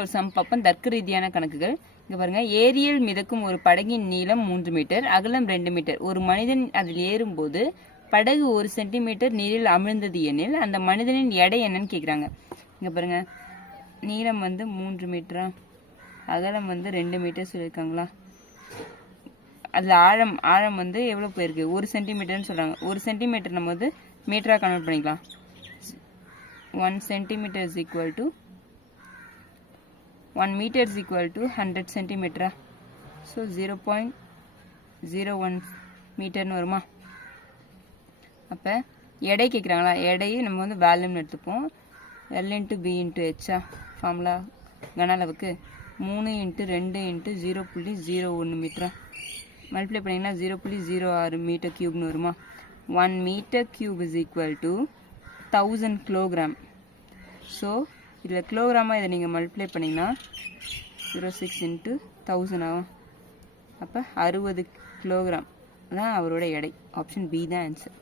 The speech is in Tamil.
ஒரு சம் பார்ப்போம். தர்க்க ரீதியான கணக்குகள். இங்க பாருங்க, ஏரியில் மிதக்கும் ஒரு படகின் நீளம் 3 மீட்டர், அகலம் 2 மீட்டர். ஒரு மனிதன் அதில் ஏறும்போது படகு 1 சென்டிமீட்டர் நீரில் அமிழ்ந்தது எனில் அந்த மனிதனின் எடை என்னன்னு கேட்குறாங்க. இங்க பாருங்க, நீளம் 3 மீட்டரா, அகலம் 2 மீட்டர் சொல்லியிருக்காங்களா. அதில் ஆழம் எவ்வளோ போயிருக்கு, 1 சென்டிமீட்டர்னு சொல்கிறாங்க. 1 சென்டிமீட்டர் நம்ம மீட்டராக கன்வெர்ட் பண்ணிக்கலாம். 1 centimetre is equal to 1 meter is equal to 100 centimeter. So 0.01 மீட்டர்னு வருமா. அப்போ எடை கேட்குறாங்களா, எடையை நம்ம வேல்யூம்னு எடுத்துப்போம். L into B into H formula கன அளவுக்கு 3 into 2 into 0.01 மீட்டரா. மல்டிப்ளை பண்ணிங்கன்னா 0.06 மீட்டர் கியூப்னு வருமா. 1 metre cube is equal to 1000 kilogram. So இதில் கிலோகிராமாக இதை நீங்கள் மல்டிப்ளை பண்ணிங்கன்னா 06 into 1000 ஆகும். அப்போ 60 கிலோகிராம் தான் அவரோட எடை. ஆப்ஷன் பி தான் ஆன்சர்.